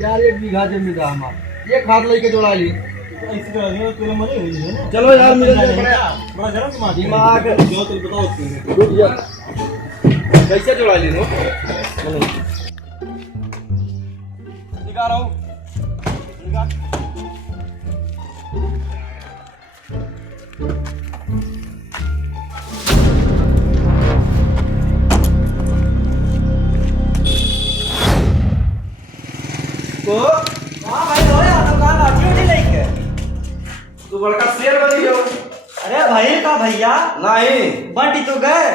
यार 1 बीघा जमीन था हमारा, ये खाद लेके जोड़ा ली। चलो यार मिल बड़ा दिमाग जो तुम बताओ कैसे जोड़ा ली नो निकाल रहा हूँ निकाल। तो हां भाई रोया दुकान अच्छी उठी लेके तू बड़का शेर बनी जाओ। अरे भाई का भैया नहीं बंटी तो गए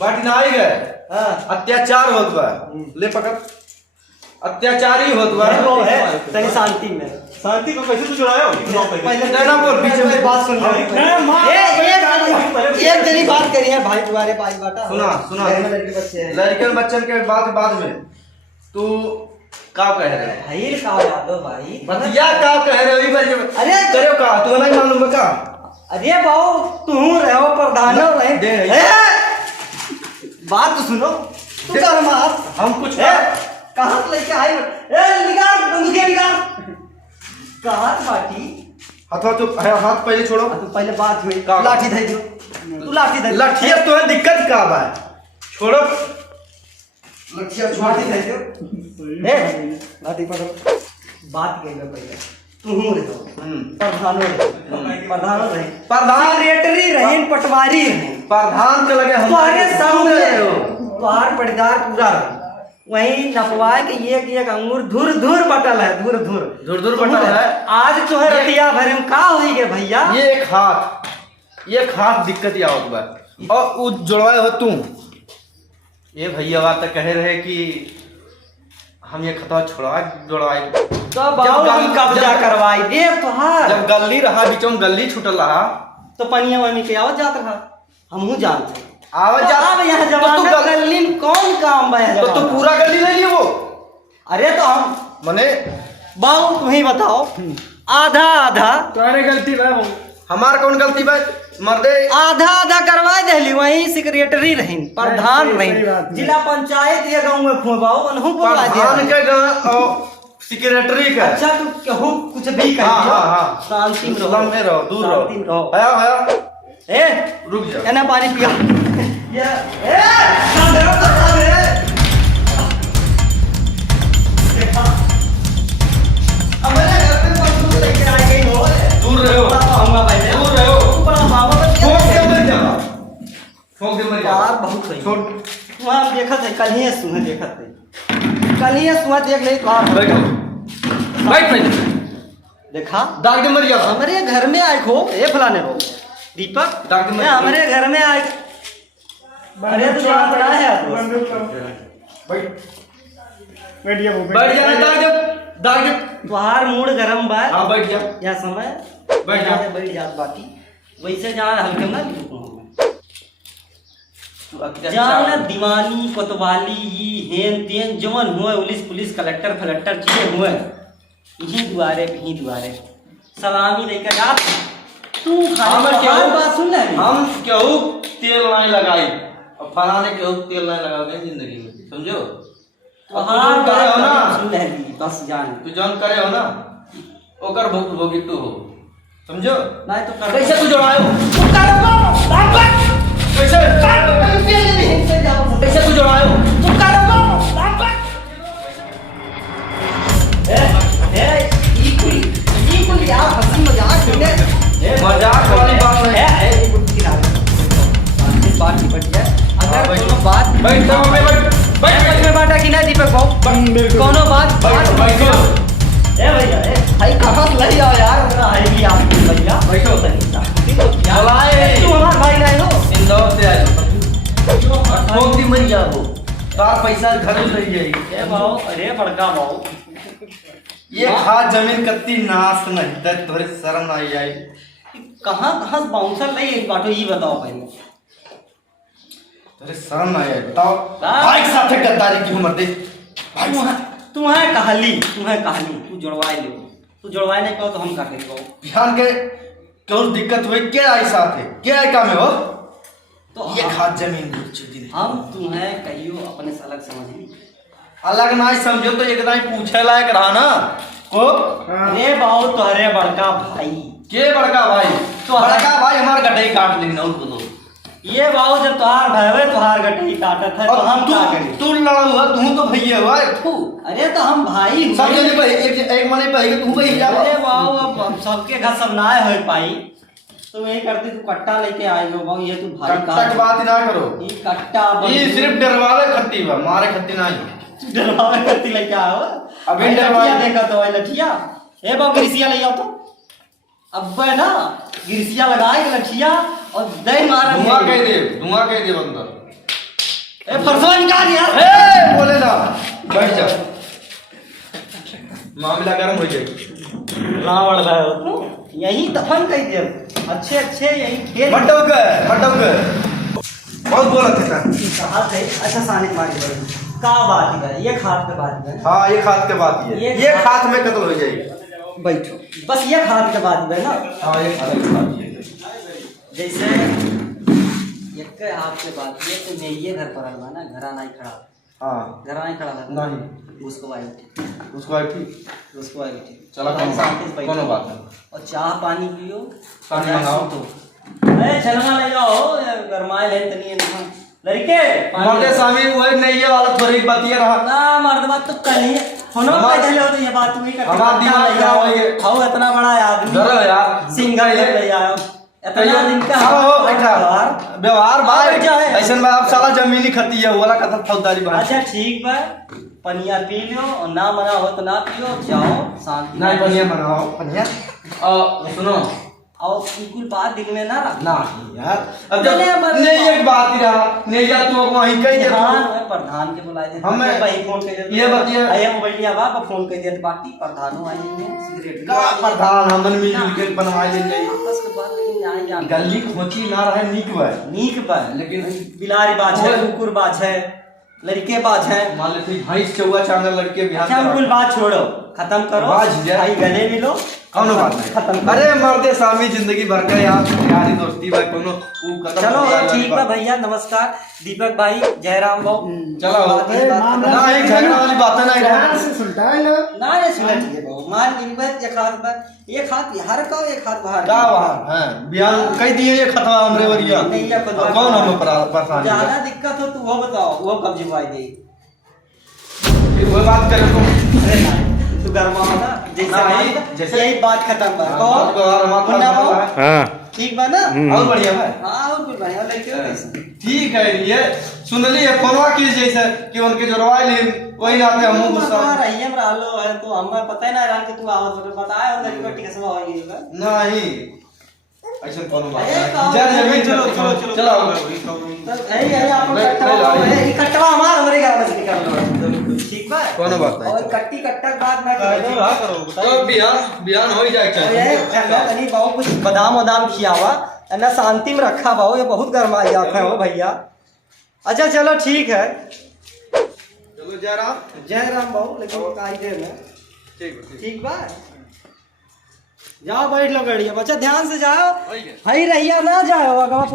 बाटी ना आई गए। हां अत्याचार होत बा ले पकड़ अत्याचारी होत बा वो है तनी शांति में शांति को कैसे तू चढ़ाया हो? पहले ना बोल बीच में बात सुन एक तेरी बात करी है भाई तुम्हारे पास बाटा सुना सुना लड़के बच्चे हैं लड़के बच्चन के बाद में तू का कह रहे है भाई का यादो भाई बतिया का कह रहे हो ई बार अरे करो का तू नहीं मालूम का अरे बाऊ तू रहो प्रधान रहे दे बात तो सुनो तू कर मार हम कुछ कहां से लेके आई निकाल बंदूक निकाल कहां बाटी हाथ चुप हाथ पहले छोड़ो। तो पहले बात हुई का? लाठी दे दो तू लाठी दे लाठी तो है दिक्कत का बा छोड़ो लठिया छोड़ लाठी दे दो लाठी पकड़ो बात कह पहले तू रहो प्रधान रहे सेक्रेटरी रहे पटवारी रहे प्रधान के लगे हमारे सामने पहाड़ पड़ीदार पूरा रहे वही नपवाए कि एक अंगूर धुर धुर बटल है धुर धुर बटल है। आज तो है रतिया भरे में का होई गे भैया ये एक हाथ दिक्कत या होत बा और उ जोड़वाए हो तू ये भैया बात कहे रहे कि हम ये खतवा जोड़वाए तो बाबू हम कब्जा करवाई दे तोहार जब गली रहा बीचों में गली छूटल रहा तो पनिया में के आवत जात रहा हमहू जानते आवत जा अब यहां जमाना गली में कौन काम बा तो तू पूरा गली ले लिए वो अरे तो हम मने बाबू तुम ही बताओ आधा आधा तुम्हारी गलती है वो। हमार कौन गलती बा मर्दे आधा आधा करवा देली वही सेक्रेटरी रही प्रधान रही जिला पंचायत ये गांव में खुबाओ अनहु बोला प्रधान के सेक्रेटरी का अच्छा तू कहू कुछ भी कह हां शांति में सलाम में रहो दूर रहो आया ए रुक जा एना पानी पिया ये ए साधरो तो साधरे देखा हमारे घर पे बंदूक लेके आ गई हो दूर रहो आऊंगा भाई दूर रहो ऊपर बाबा तो ठोक के मर जा ठोक के मर जा यार बहुत सही छोड़ वहां देखा थे कल ही सुन देखा थे कल ही सुन देख ले तो बैठ देखा दाग के मर जा हमारे घर में आए खो ए फलाने रो दीपक दाग में हमारे घर में आए अरे तू यहाँ पड़ा है बैठ बैठ जा बैठ जा दाग तुहार मूड गरम बा हां बैठ जा या समय बैठ जा बैठ जात बाकी वैसे जान हल्के ना जान दीवानी कोतवाली ई हेन तेन जवन हुए पुलिस कलेक्टर फलेक्टर चीजें हुए यही दुआरे सलामी लेकर जा तू खाली बात सुन ले हम केहू तेल नहीं लगाई और फलाने केहू तेल नहीं लगावे जिंदगी में समझो तो हां करे हो ना सुन ले बस जान तू जौन करे हो ना ओकर भोगी तू हो समझो नहीं तो कर कैसे तू जोड़ायो तू कर कैसे कैसे तू जोड़ायो तू कर ई यार हंसी मजाक मजाक वाली बात नहीं है बात निपट जाए अगर कोनो बात बैठ जाओ बैठ में बाटा कि ना दीपक भाऊ कोनो बात बैठो ए भैया ए भाई कहां से ले आओ यार मेरा है भी आप भैया बैठो चलाए तू हमारा भाई नहीं हो इंदौर से आए ठोक दी मर जा वो तार पैसा घर में रही जाएगी ए भाऊ अरे बड़का भाऊ ये खाद जमीन कत्ती नाश नहीं तक थोड़ी शर्म आई आई कहां से बाउंसर ले एक बाटो ये बताओ पहले तेरे शर्म आई बताओ भाई के साथ गद्दारी की उम्र दे तुम्हें कहाली तू जुड़वाए नहीं पाओ तो हम कर देते बिहान के क्यों दिक्कत हुई क्या आई साथ है क्या है काम है वो तो ये खाद जमीन हम तुम्हें कहियो अपने सलग समझी अलग ना समझो तो एक दाई पूछे लायक रहा ना को अरे बाबू तोहरे बड़का भाई के बड़का भाई तो बड़का भाई हमार गटई काट लेना और बोलो ये बाबू जब तुहार भाई तुहार गटई काटत है तो हम क्या करें? तू लड़ा हुआ तू तो भैया हुआ तू अरे तो हम भाई हुए। सब जने पे एक माने पे तू भैया अरे बाबू अब सबके घर सब ना हो पाई तो वही करती तू कट्टा लेके आए हो बाबू ये तू भाई कट्टा की बात ना करो ये कट्टा ये सिर्फ डरवावे खत्ती बा मारे खत्ती नहीं डरवावे करती लेके आओ अबे लठिया डरवावे देखा तो भाई लठिया ए बाबू गिरसिया ले आओ तो अब ना गिरसिया लगाए लठिया और दे मारा धुआं कह दे अंदर ए फरसवा निकाल यार ए बोले ना बैठ जा मामला गर्म हो जाए रावण भाई तो यही दफन कर दे अच्छे अच्छे यही खेल मटक बहुत बोला था कहा थे अच्छा सानिक मार के बड़ी का बात है ये खाद के बात है हाँ ये खाद के बात ये खाद में कत्ल हो जाएगी बैठो बस ये खाद के बात है ना हाँ ये खाद के बात जैसे एक हाथ के बात ये तो ये घर पर आना ना घरा नहीं खड़ा हाँ घरा नहीं खड़ा था नहीं उसको आई उसको आई ठीक उसको आई थी चला कौन बात है और चाह पानी पियो पानी मंगाओ तो अरे चलना ले जाओ गरमाए है तनी लड़के मर्दे स्वामी वही नहीं ये वाला थोड़ी बात ये रहा ना मर्द बात तो कल ही होना पहले हो तो ये बात तुम ही करते हमारा दिमाग क्या हो ये खाओ इतना बड़ा आदमी डरो यार सिंगर ले आयो इतना दिन का हो बैठा व्यवहार भाई बैठ जाए। ऐसा में आप साला जमीनी खती है वाला कथन फौजदारी बना अच्छा ठीक बा पनिया पी लो और ना मना हो तो ना पियो जाओ शांति नहीं पनिया बनाओ पनिया सुनो और बिल्कुल बात दिल में ना रख ना यार अब जब नहीं एक बात ही रहा नहीं या तू वहीं कह दे प्रधान के बुलाए थे हम भाई फोन कर दे ये बताइए आया मोबाइलिया बाप फोन कर दिया पार्टी प्रधानो आई ने सिगरेट का प्रधान हमन मिल के बनवा ले ले आपस के बात लेकिन आई जान गली खोची ना रहे नीक बा लेकिन बिलारी बात है कुकुर बात है लड़के बात है मान लेते भैंस चौवा चांगल लड़के बिहार अच्छा बिल्कुल बात छोड़ो खत्म करो भाई गले मिलो कौन बात नहीं खत्म अरे मर्दे स्वामी जिंदगी भर का यार यारी दोस्ती भाई कोनो चलो ठीक है भैया नमस्कार दीपक भाई जयराम बाबू चलो ना एक झगड़ा वाली बात नहीं ध्यान से सुनता है ना ना रे सुन ठीक है बाबू मान गिनबत एक हाथ हर का एक हाथ बाहर का बाहर हां बयान कह दिए ये खतवा हमरे वरिया नहीं या कौन हम परेशान ज्यादा दिक्कत हो तो वो बताओ वो कब जिम्मेवारी दे फिर वो बात करे तो तू गरमा होना जैसे यही बात खत्म कर हां ठीक बा ना और बढ़िया है हां और कुछ बढ़िया लेके ठीक है ये सुन लिए फोनवा की जैसे कि उनके जो रवाई वही आते हम गुस्सा रही हम रहलो है तो हमें पता ही ना रहा कि तू आवत हो बताया और तेरी बेटी कैसे होएगी नहीं ऐसा कोनो बात नहीं जा जमीन चलो तब यही अपन कट्टवा हमार हमरे घर में निकल ठीक बा कोनो बात नहीं और कट्टी कट्टा के बाद मैं करो तो बियान हो ही जाए चाहिए अरे बाबू कुछ बादाम वादाम खियावा ना शांति में रखा बाबू ये बहुत गरमाई आता है हो भैया अच्छा चलो ठीक है चलो जय राम बाबू लेकिन काई दे में ठीक बा जाओ बैठ लो गाड़ी बच्चा ध्यान से जाओ हई रहिया ना जाओ अगर